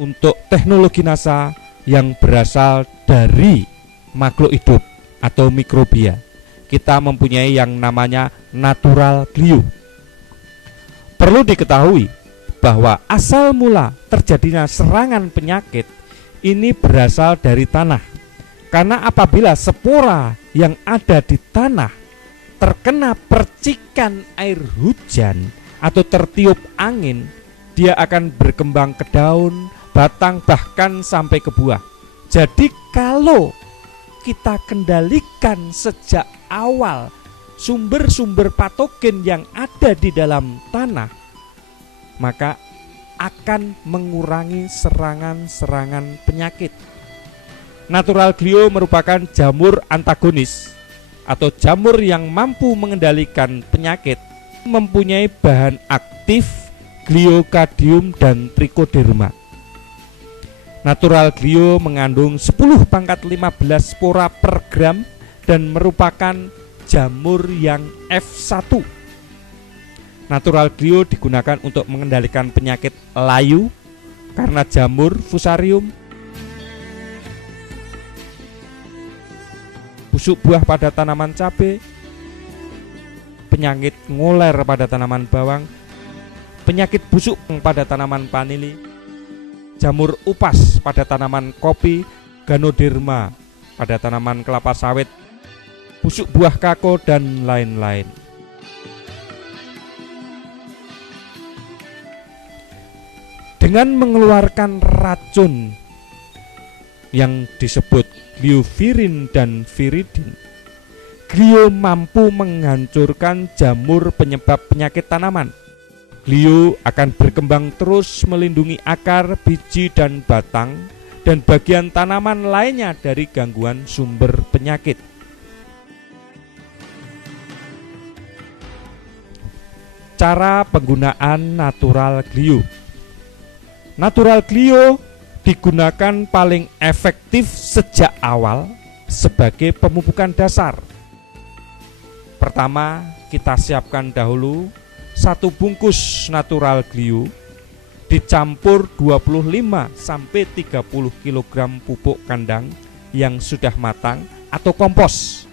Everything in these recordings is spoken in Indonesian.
untuk teknologi NASA yang berasal dari makhluk hidup atau mikrobia. Kita mempunyai yang namanya natural glue. Perlu diketahui bahwa asal mula terjadinya serangan penyakit ini berasal dari tanah. Karena apabila spora yang ada di tanah terkena percikan air hujan atau tertiup angin, dia akan berkembang ke daun, batang, bahkan sampai ke buah. Jadi kalau kita kendalikan sejak awal sumber-sumber patogen yang ada di dalam tanah, maka akan mengurangi serangan-serangan penyakit. Natural glue merupakan jamur antagonis atau jamur yang mampu mengendalikan penyakit, mempunyai bahan aktif gliokadium dan trichoderma. Natural glue mengandung 10⁻15 spora per gram dan merupakan jamur yang F1. Natural glue digunakan untuk mengendalikan penyakit layu karena jamur fusarium, busuk buah pada tanaman cabai, penyakit ngoler pada tanaman bawang, penyakit busuk pada tanaman vanili, jamur upas pada tanaman kopi, ganoderma pada tanaman kelapa sawit, busuk buah kakao, dan lain-lain. Dengan mengeluarkan racun yang disebut gliovirin dan viridin, glio mampu menghancurkan jamur penyebab penyakit tanaman. Glio akan berkembang terus melindungi akar, biji, dan batang, dan bagian tanaman lainnya dari gangguan sumber penyakit. Cara penggunaan natural glue. Natural glue digunakan paling efektif sejak awal sebagai pemupukan dasar. Pertama, kita siapkan dahulu 1 bungkus natural glue dicampur 25-30 kg pupuk kandang yang sudah matang atau kompos.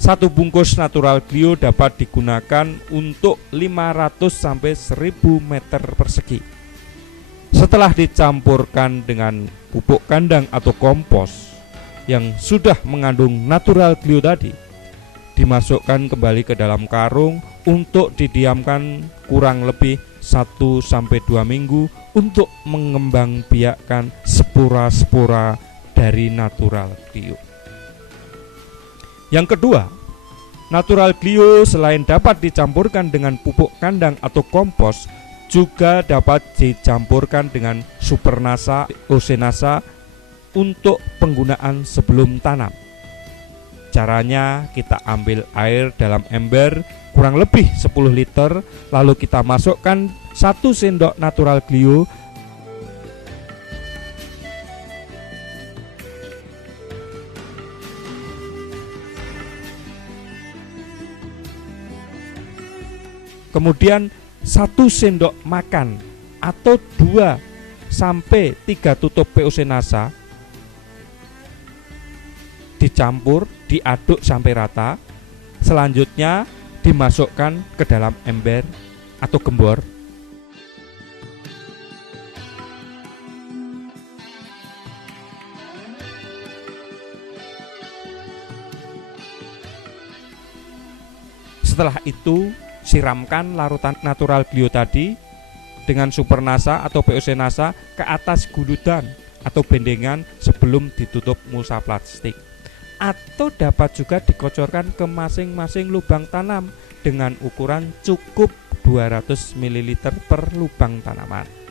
1 bungkus natural glue dapat digunakan untuk 500-1000 meter persegi. Setelah dicampurkan dengan pupuk kandang atau kompos yang sudah mengandung natural glue tadi, dimasukkan kembali ke dalam karung untuk didiamkan kurang lebih 1-2 minggu untuk mengembangbiakkan spora-spora dari natural glue. Yang kedua, natural glue selain dapat dicampurkan dengan pupuk kandang atau kompos, juga dapat dicampurkan dengan supernasa, osenasa untuk penggunaan sebelum tanam. Caranya, kita ambil air dalam ember kurang lebih 10 liter, lalu kita masukkan 1 sendok natural glue, kemudian 1 sendok makan atau 2-3 tutup POC NASA dicampur, diaduk sampai rata. Selanjutnya dimasukkan ke dalam ember atau gembor. Setelah itu, siramkan larutan natural glue tadi dengan supernasa atau POC NASA ke atas guludan atau bendengan sebelum ditutup mulsa plastik, atau dapat juga dikocorkan ke masing-masing lubang tanam dengan ukuran cukup 200 ml per lubang tanaman.